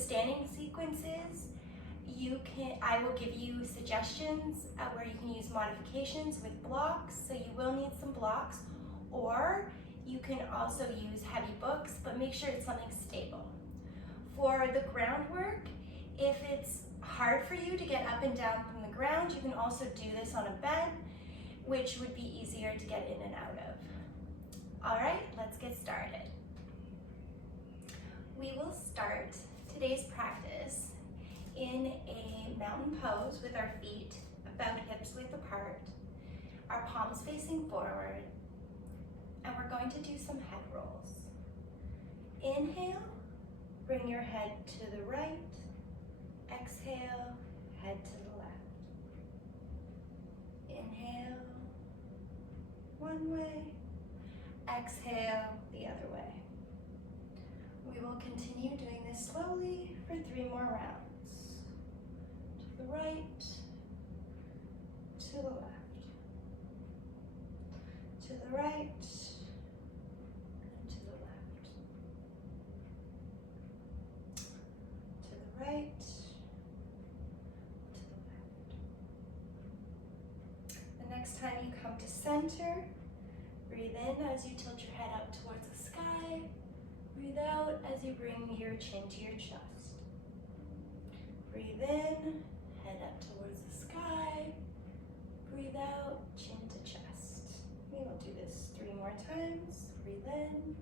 standing sequences, I will give you suggestions where you can use modifications with blocks, so you will need some blocks, or you can also use heavy books, but make sure it's something stable. For the groundwork, if it's hard for you to get up and down from the ground, you can also do this on a bed, which would be easier to get in and out of. All right, let's get started. We will start today's practice in a mountain pose with our feet about hips width apart, our palms facing forward, and we're going to do some head rolls. Inhale, bring your head to the right. Exhale, head to the left. Inhale, one way. Exhale, the other way. We will continue doing this slowly for 3 more rounds. To the right, to the left. To the right, and to the left. To the right, to the left. The next time you come to center, breathe in as you tilt your head up towards the sky. Breathe out as you bring your chin to your chest. Breathe in, head up towards the sky. Breathe out, chin to chest. We will do this 3 more times. Breathe in,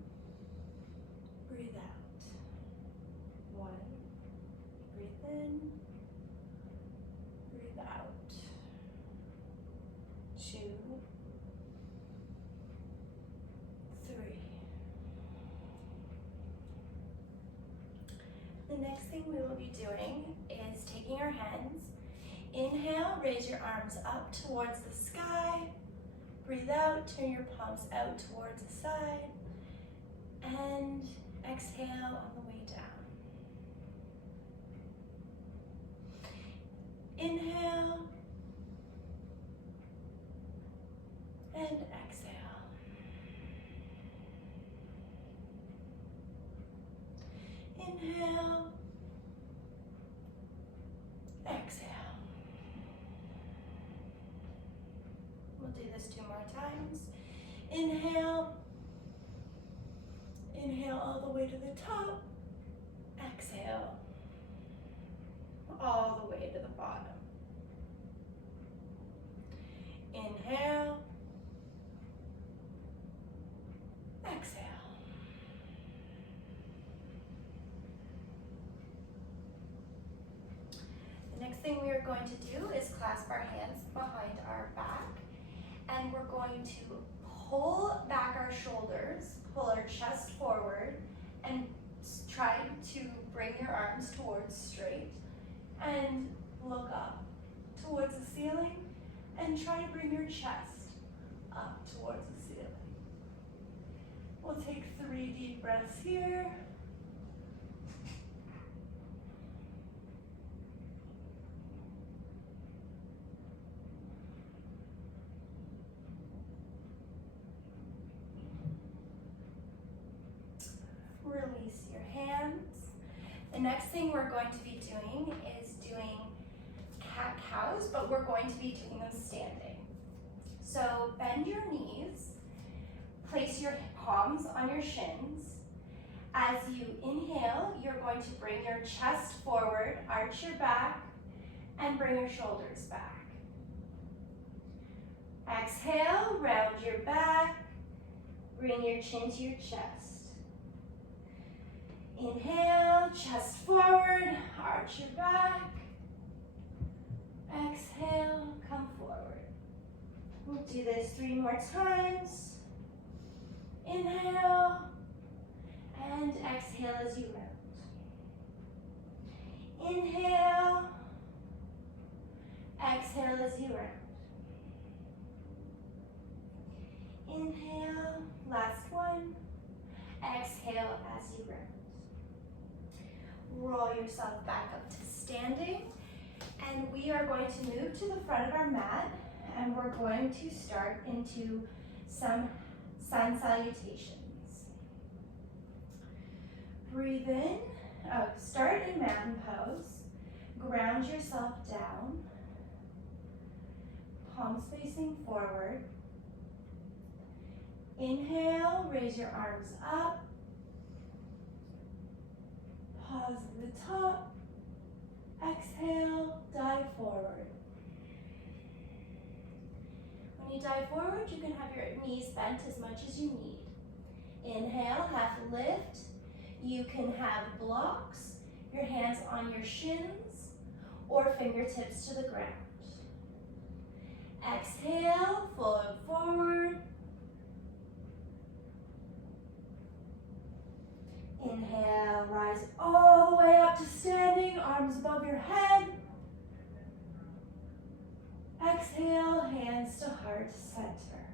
breathe out. 1, breathe in, breathe out. 2, 3. The next thing we will be doing is taking our hands. Inhale, raise your arms up towards the sky. Breathe out, turn your palms out towards the side. And exhale on the way down. Inhale. And exhale. Inhale. Exhale. We'll do this 2 more times. Inhale. Inhale all the way to the top. Exhale. All the way to the bottom. Inhale. Exhale. The next thing we are going to do is clasp our hands behind our back, and we're going to pull back our shoulders, pull our chest forward, and try to bring your arms towards straight, and look up towards the ceiling, and try to bring your chest up towards the ceiling. We'll take 3 deep breaths here. Release your hands. The next thing we're going to be doing is doing cat-cows, but we're going to be doing them standing. So bend your knees, place your palms on your shins. As you inhale, you're going to bring your chest forward, arch your back, and bring your shoulders back. Exhale, round your back, bring your chin to your chest. Inhale, chest forward, arch your back. Exhale, come forward. We'll do this 3 more times. Inhale, and exhale as you round. Inhale, exhale as you round. Inhale, last one. Exhale as you round. Roll yourself back up to standing, and we are going to move to the front of our mat, and we're going to start into some sun salutations. Breathe in start in mountain pose. Ground yourself down. Palms facing forward. Inhale, raise your arms up. Pause at the top. Exhale, dive forward. When you dive forward, you can have your knees bent as much as you need. Inhale, half lift. You can have blocks, your hands on your shins, or fingertips to the ground. Exhale, fold forward. Inhale, rise all the way up to standing, arms above your head. Exhale, hands to heart center.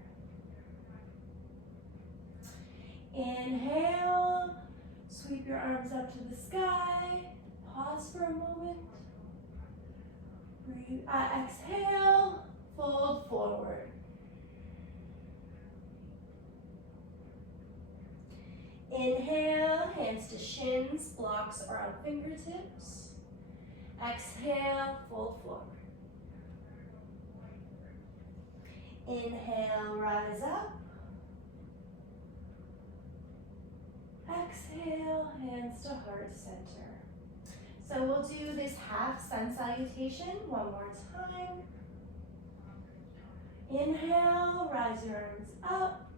Inhale, sweep your arms up to the sky. Pause for a moment. Breathe. Exhale, fold forward. Inhale, hands to shins, blocks or on fingertips. Exhale, fold forward. Inhale, rise up. Exhale, hands to heart center. So we'll do this half sun salutation one more time. Inhale, rise your arms up.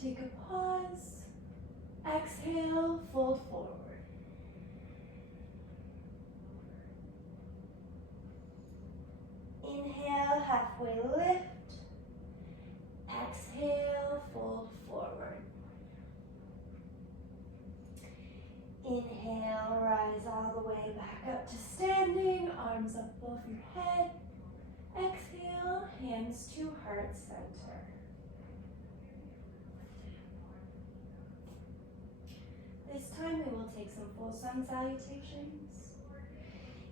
Take a pause. Exhale, fold forward. Inhale, halfway lift. Exhale, fold forward. Inhale, rise all the way back up to standing, arms up above your head. Exhale, hands to heart center. This time we will take some full sun salutations.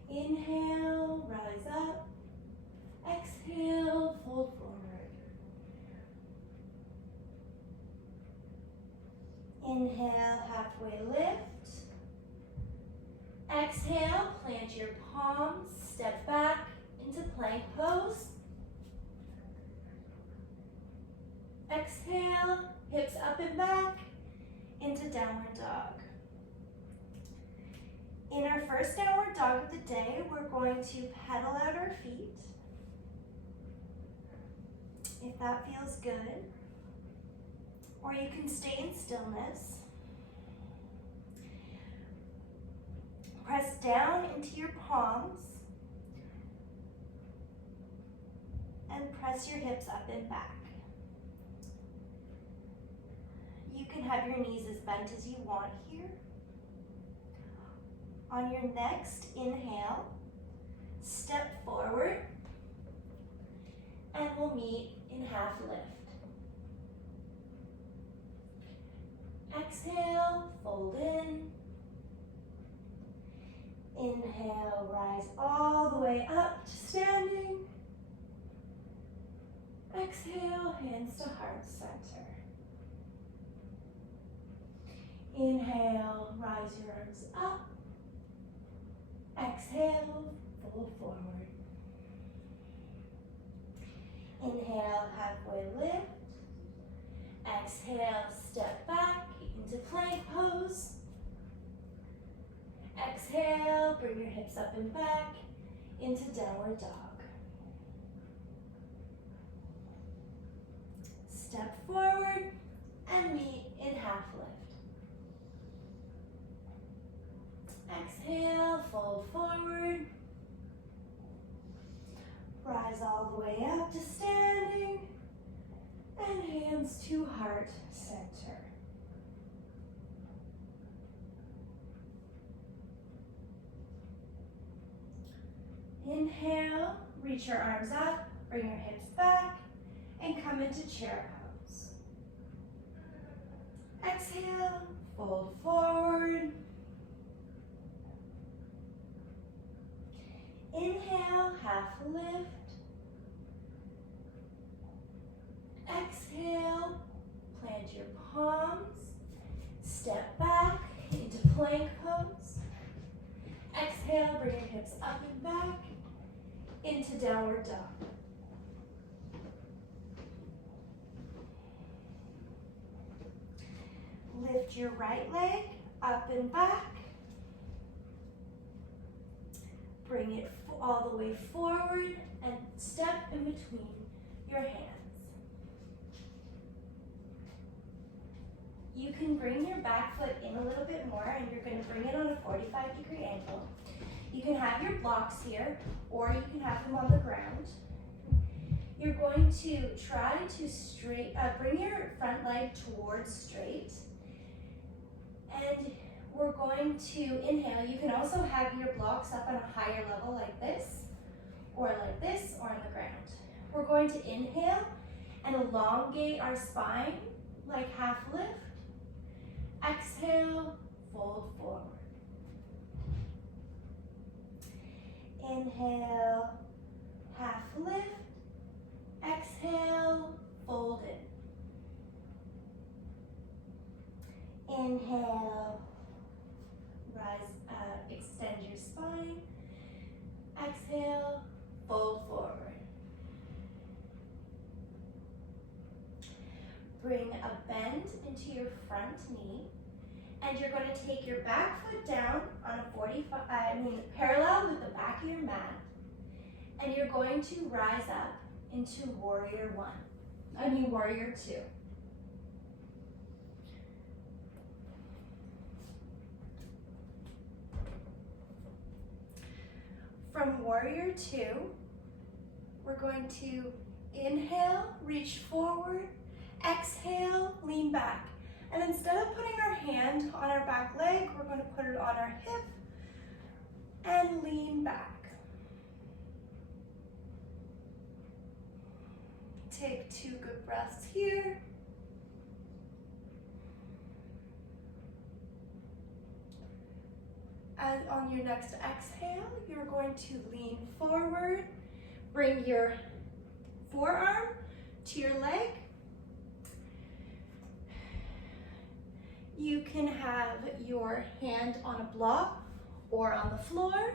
Inhale, rise up. Exhale, fold forward. Inhale, halfway lift. Exhale, plant your palms, step back into plank pose. Exhale, hips up and back into downward dog. In our first downward dog of the day, we're going to pedal out our feet. If that feels good. Or you can stay in stillness. Press down into your palms and press your hips up and back. You can have your knees as bent as you want here. On your next inhale, step forward and we'll meet in half lift. Exhale, fold in. Inhale, rise all the way up to standing. Exhale, hands to heart center. Inhale, rise your arms up. Exhale, fold forward. Inhale, halfway lift. Exhale, step back into plank pose. Exhale, bring your hips up and back into downward dog. Step forward and meet in half lift. Exhale, fold forward. Rise all the way up to standing and hands to heart center. Inhale, reach your arms up, bring your hips back, and come into chair pose. Exhale, fold forward. Inhale, half lift. Exhale, plant your palms, step back into plank pose. Exhale, bring your hips up and back into downward dog. Lift your right leg up and back. Bring it all the way forward and step in between your hands. You can bring your back foot in a little bit more, and you're going to bring it on a 45-degree angle. You can have your blocks here, or you can have them on the ground. You're going to try to bring your front leg towards straight. And we're going to inhale. You can also have your blocks up on a higher level like this, or on the ground. We're going to inhale and elongate our spine like half lift. Exhale, fold forward. Inhale, half lift. Exhale, fold in. Inhale, extend your spine. Exhale, fold forward. Bring a bend into your front knee, and you're going to take your back foot down on a parallel with the back of your mat, and you're going to rise up into warrior two. From warrior two, we're going to inhale, reach forward, exhale, lean back. And instead of putting our hand on our back leg, we're going to put it on our hip and lean back. Take 2 good breaths here. And on your next exhale, you're going to lean forward, bring your forearm to your leg. You can have your hand on a block or on the floor,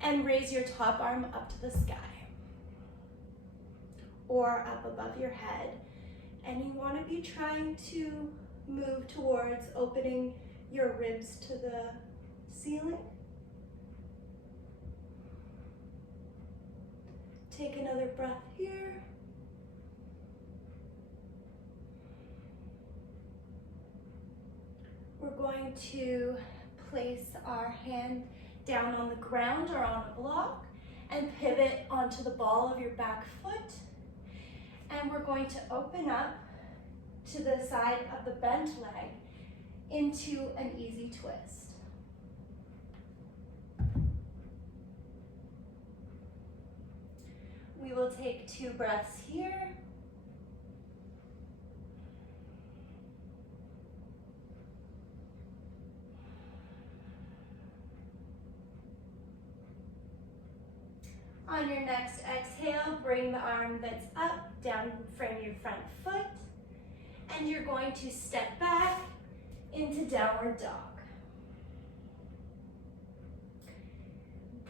and raise your top arm up to the sky or up above your head. And you want to be trying to move towards opening your ribs to the ceiling. Take another breath here. We're going to place our hand down on the ground or on a block and pivot onto the ball of your back foot. And we're going to open up to the side of the bent leg into an easy twist. We will take 2 breaths here. On your next exhale, bring the arm that's up down from your front foot, and you're going to step back into downward dog.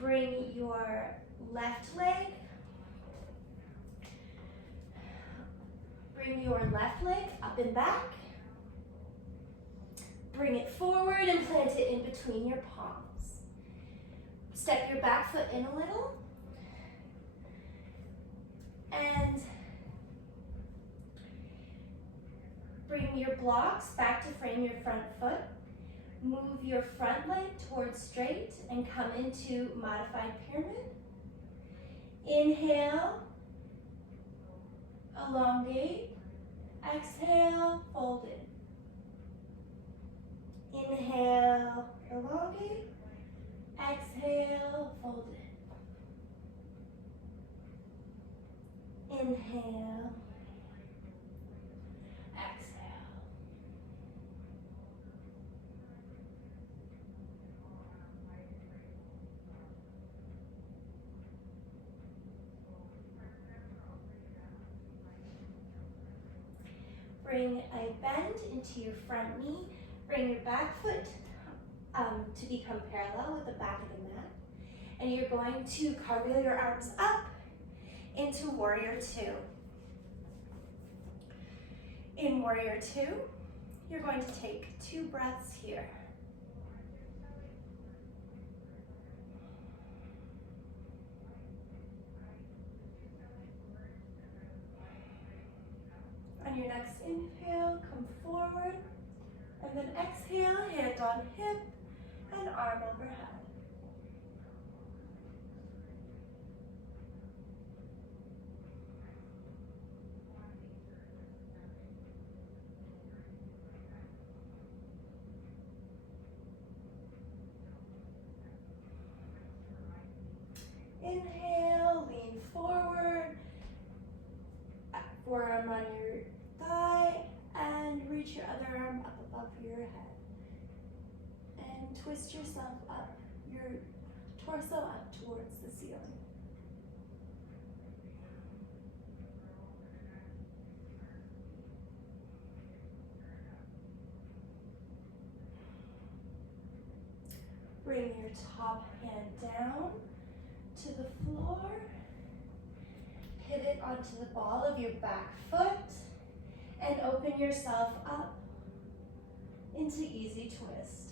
Bring your left leg up and back. Bring it forward and plant it in between your palms. Step your back foot in a little. And bring your blocks back to frame your front foot. Move your front leg towards straight and come into modified pyramid. Inhale, elongate. Exhale, fold in. Inhale, elongate. Exhale, fold in. Inhale, exhale. Bring a bend into your front knee. Bring your back foot to become parallel with the back of the mat. And you're going to cartwheel your arms up into warrior two. In warrior two, you're going to take 2 breaths here. On your next inhale, come forward, and then exhale, hand on hip and arm overhead. Inhale, lean forward, forearm on your thigh, and reach your other arm up above your head. And twist yourself up, your torso up towards the ceiling. Bring your top hand down to the floor. Pivot onto the ball of your back foot and open yourself up into easy twist.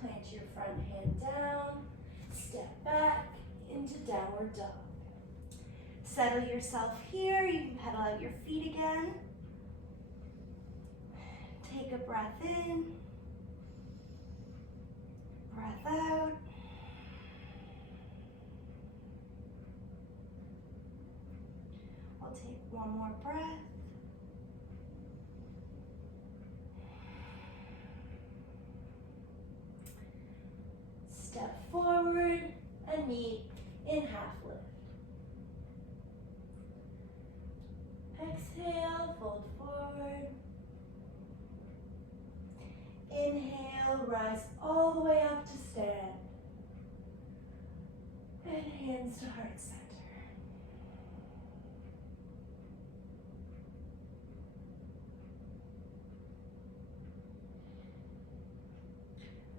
Plant your front hand down, step back into downward dog. Settle yourself here, you can pedal out your feet again. Take a breath in, breath out. I'll take one more breath. Step forward and meet in half lift. Exhale, fold forward. Inhale, rise all the way up to stand. And hands to heart center.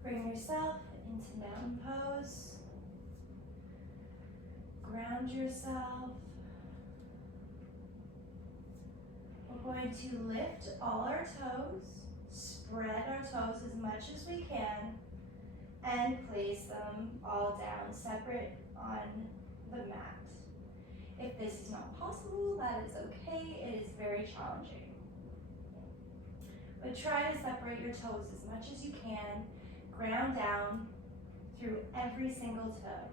Bring yourself into mountain pose. Ground yourself. We're going to lift all our toes, spread our toes as much as we can, and place them all down separate on the mat. If this is not possible, that is okay. It is very challenging. But try to separate your toes as much as you can. Ground down through every single toe.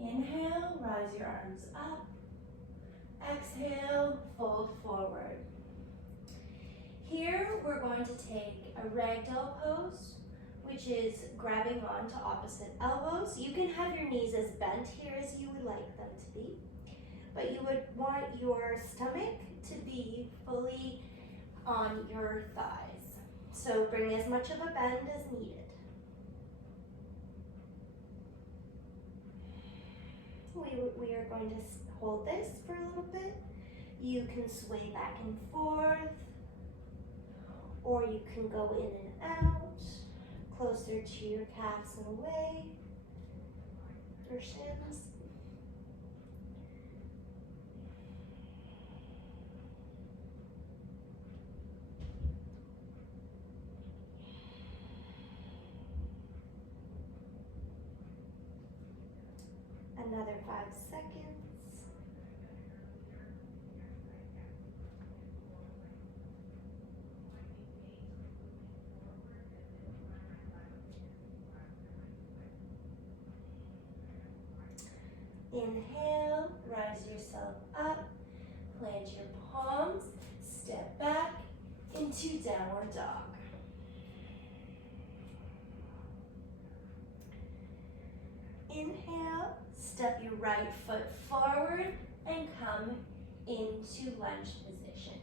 Inhale, rise your arms up. Exhale, fold forward. Here we're going to take a ragdoll pose, which is grabbing onto opposite elbows. You can have your knees as bent here as you would like them to be, but you would want your stomach to be fully on your thighs. So bring as much of a bend as needed. We are going to hold this for a little bit. You can sway back and forth, or you can go in and out, closer to your calves and away, your shins. Another 5 seconds. Inhale, rise yourself up, plant your palms, step back into downward dog. Inhale, step your right foot forward and come into lunge position.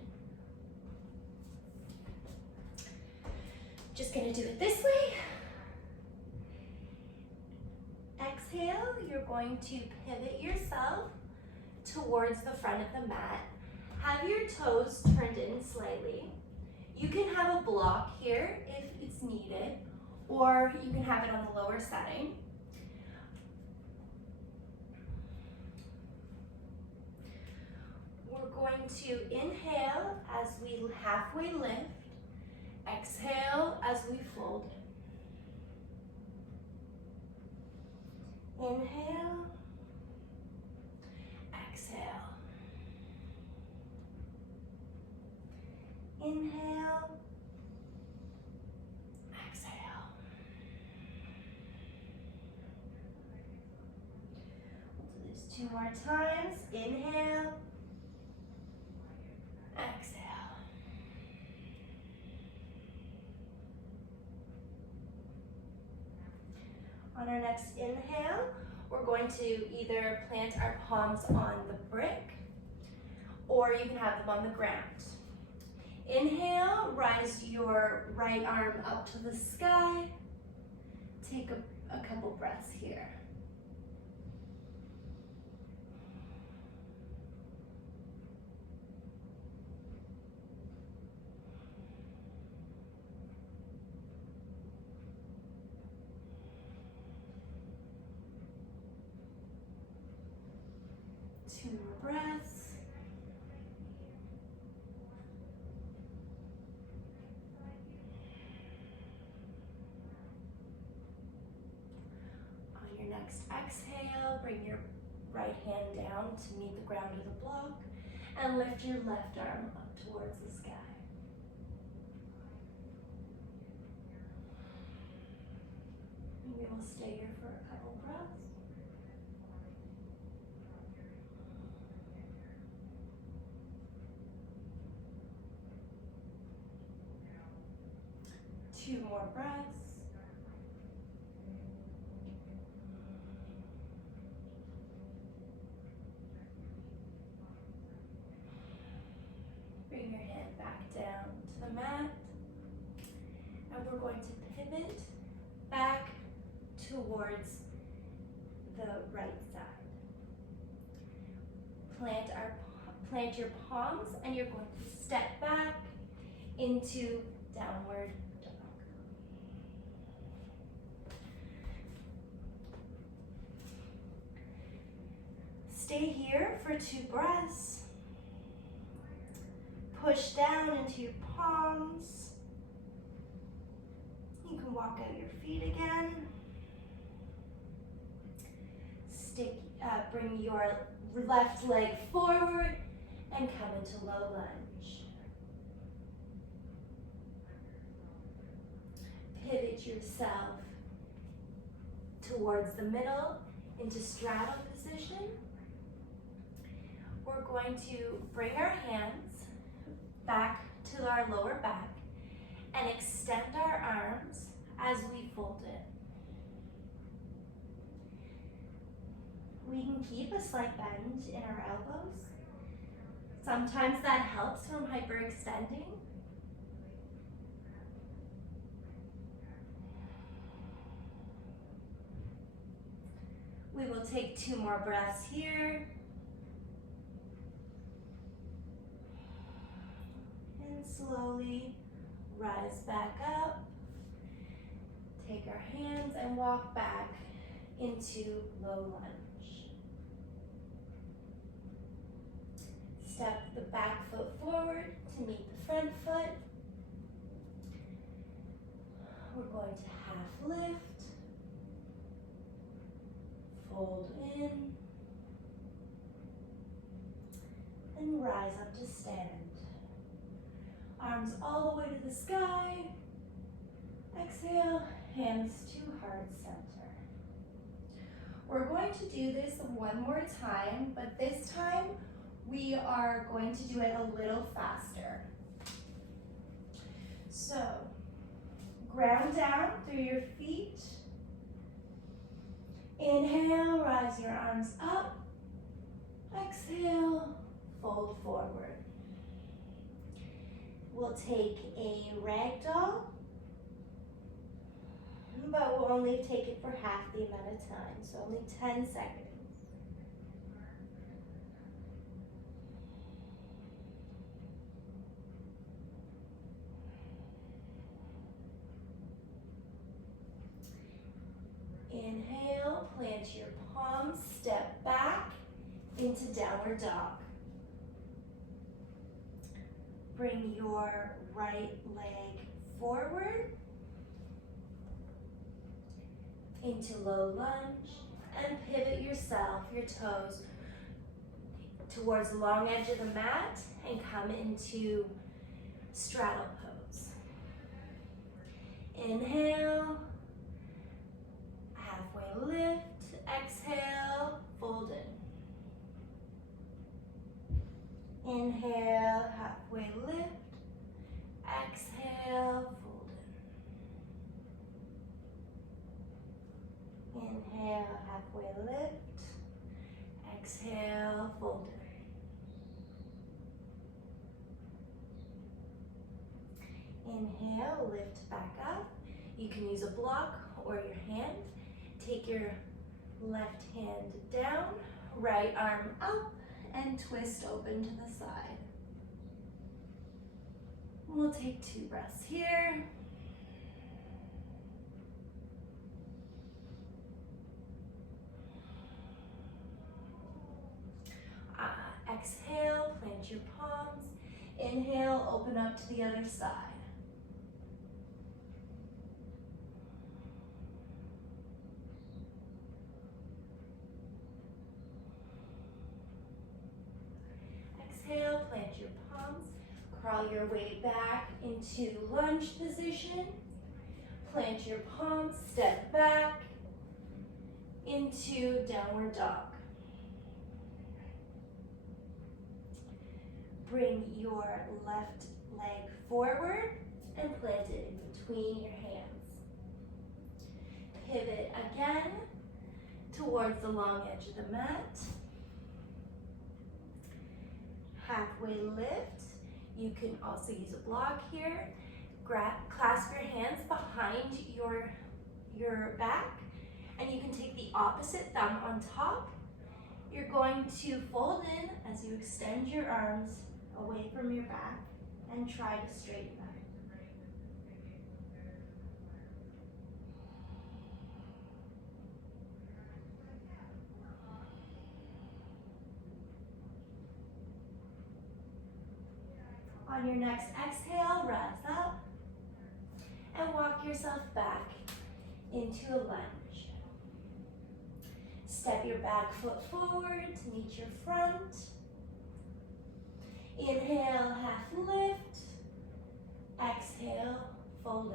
Just gonna do it this way. Exhale, you're going to pivot yourself towards the front of the mat. Have your toes turned in slightly. You can have a block here if it's needed, or you can have it on the lower side. We're going to inhale as we halfway lift. Exhale as we fold. Inhale. Exhale. Inhale. Exhale. We'll do this 2 more times. Inhale. Exhale. On our next inhale, we're going to either plant our palms on the brick, or you can have them on the ground. Inhale, rise your right arm up to the sky. Take a couple breaths here. Two more breaths. On your next exhale, bring your right hand down to meet the ground of the block and lift your left arm up towards the sky. We will stay here for a couple breaths. Two more breaths. Bring your hand back down to the mat. And we're going to pivot back towards the right side. Plant your palms, and you're going to step back into downward dog. Stay here for 2 breaths. Push down into your palms. You can walk out your feet again. Bring your left leg forward and come into low lunge. Pivot yourself towards the middle into straddle position. We're going to bring our hands back to our lower back and extend our arms as we fold it. We can keep a slight bend in our elbows. Sometimes that helps from hyperextending. We will take 2 more breaths here. And slowly rise back up. Take our hands and walk back into low lunge. Step the back foot forward to meet the front foot. We're going to half lift, fold in, and rise up to stand. Arms all the way to the sky. Exhale, hands to heart center. We're going to do this 1 more time, but this time we are going to do it a little faster. So, ground down through your feet. Inhale, rise your arms up. Exhale, fold forward. We'll take a ragdoll, but we'll only take it for half the amount of time, so only 10 seconds. Inhale, plant your palms, step back into downward dog. Bring your right leg forward into low lunge and pivot yourself, your toes, towards the long edge of the mat and come into straddle pose. Inhale, halfway lift, exhale, fold in. Inhale, halfway lift, exhale, fold in. Inhale, halfway lift, exhale, fold in. Inhale, lift back up. You can use a block or your hand. Take your left hand down, right arm up, and twist open to the side. We'll take 2 breaths here. Exhale, plant your palms. Inhale, open up to the other side. Exhale, plant your palms. Crawl your way back into lunge position. Plant your palms, step back into downward dog. Bring your left leg forward and plant it in between your hands. Pivot again towards the long edge of the mat. Halfway lift. You can also use a block here. Clasp your hands behind your back, and you can take the opposite thumb on top. You're going to fold in as you extend your arms away from your back and try to straighten up. On your next exhale, rise up and walk yourself back into a lunge. Step your back foot forward to meet your front. Inhale, half lift. Exhale, fold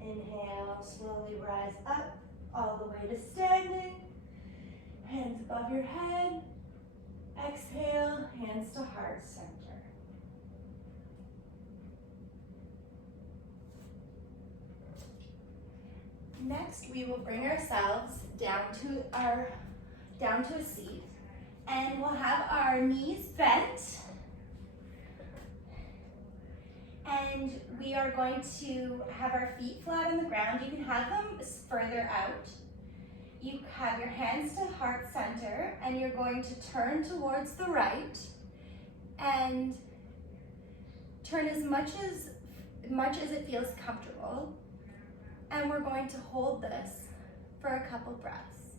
in. Inhale, slowly rise up all the way to standing. Hands above your head. Exhale, hands to heart center. Next, we will bring ourselves down to a seat, and we'll have our knees bent, and we are going to have our feet flat on the ground. You can have them further out. You have your hands to heart center, and you're going to turn towards the right and turn as much as it feels comfortable. And we're going to hold this for a couple breaths.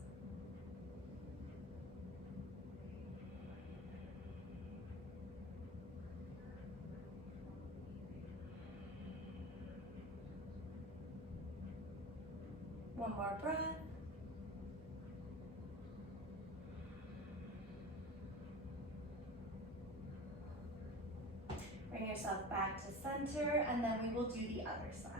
One more breath. Bring yourself back to center, and then we will do the other side.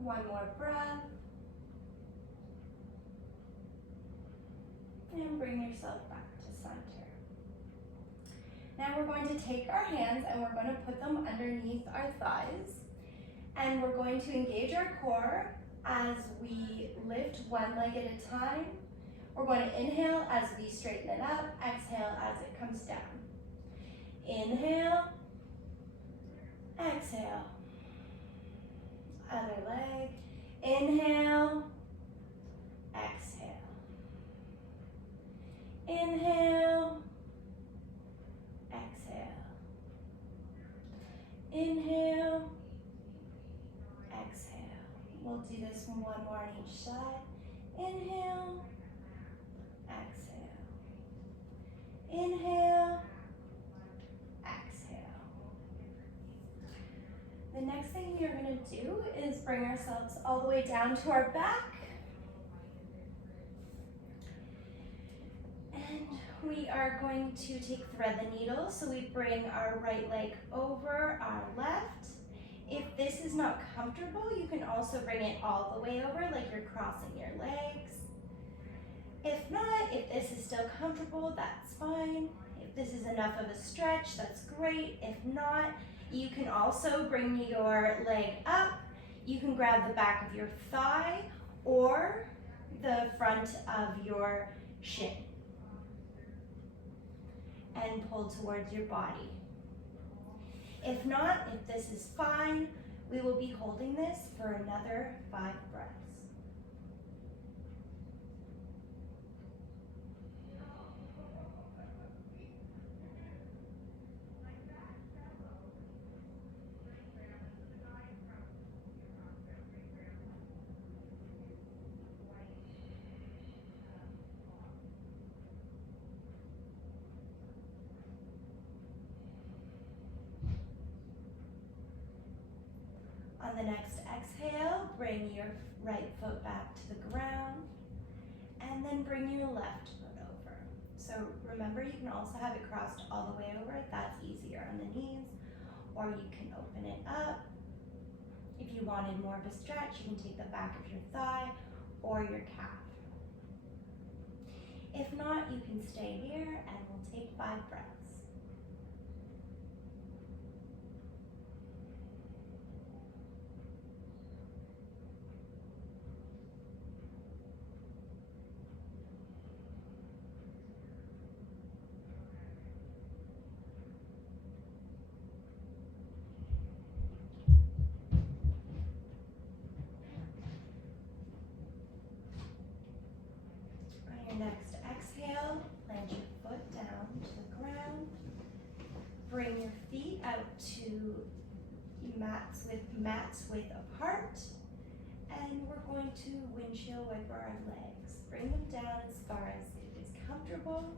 One more breath. And bring yourself back to center. Now we're going to take our hands and we're going to put them underneath our thighs. And we're going to engage our core as we lift one leg at a time. We're going to inhale as we straighten it up, exhale as it comes down. Inhale, exhale. Other leg, inhale, exhale. Inhale, exhale. Inhale, exhale. We'll do this one more on each side. Inhale, exhale. Inhale, exhale. The next thing we are going to do is bring ourselves all the way down to our back. And we are going to thread the needle. So we bring our right leg over our left. If this is not comfortable, you can also bring it all the way over like you're crossing your legs. If not, if this is still comfortable, that's fine. If this is enough of a stretch, that's great. If not, you can also bring your leg up. You can grab the back of your thigh or the front of your shin and pull towards your body. If not, if this is fine, we will be holding this for another 5 breaths. On the next exhale, bring your right foot back to the ground and then bring your left foot over. So remember, you can also have it crossed all the way over if that's easier on the knees, or you can open it up. If you wanted more of a stretch, you can take the back of your thigh or your calf. If not, you can stay here and we'll take 5 breaths. Next exhale, plant your foot down to the ground. Bring your feet out to mats width apart. And we're going to windshield wiper our legs. Bring them down as far as it is comfortable.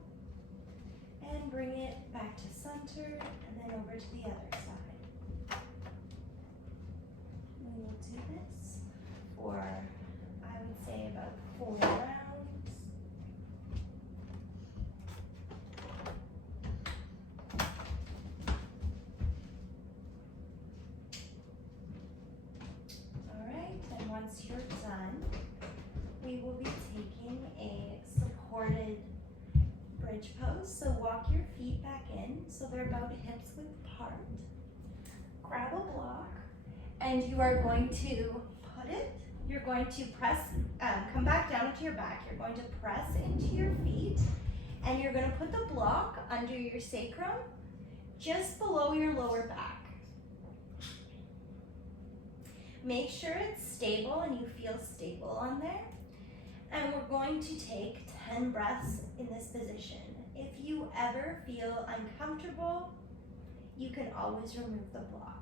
And bring it back to center and then over to the other side. We will do this for, I would say, about 4 rounds. Once you're done, we will be taking a supported bridge pose. So walk your feet back in so they're about hips width apart. Grab a block and you are going to put it, you're going to press, come back down into your back. You're going to press into your feet and you're going to put the block under your sacrum just below your lower back. Make sure it's stable and you feel stable on there. And we're going to take 10 breaths in this position. If you ever feel uncomfortable, you can always remove the block.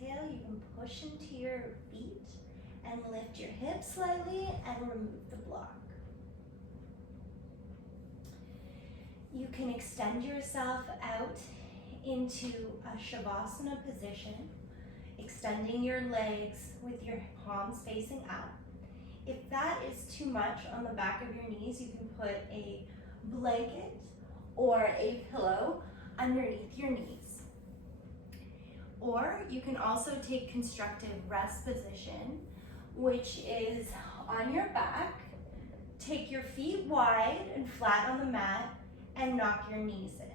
exhale, you can push into your feet and lift your hips slightly and remove the block. You can extend yourself out into a Shavasana position, extending your legs with your palms facing up. If that is too much on the back of your knees, you can put a blanket or a pillow underneath your knees. Or you can also take constructive rest position, which is on your back. Take your feet wide and flat on the mat and knock your knees in.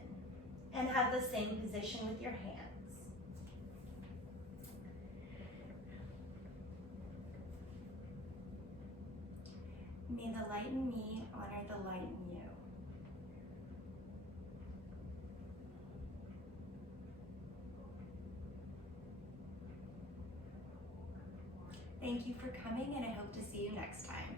And have the same position with your hands. May the light in me honor the light in you. Thank you for coming, and I hope to see you next time.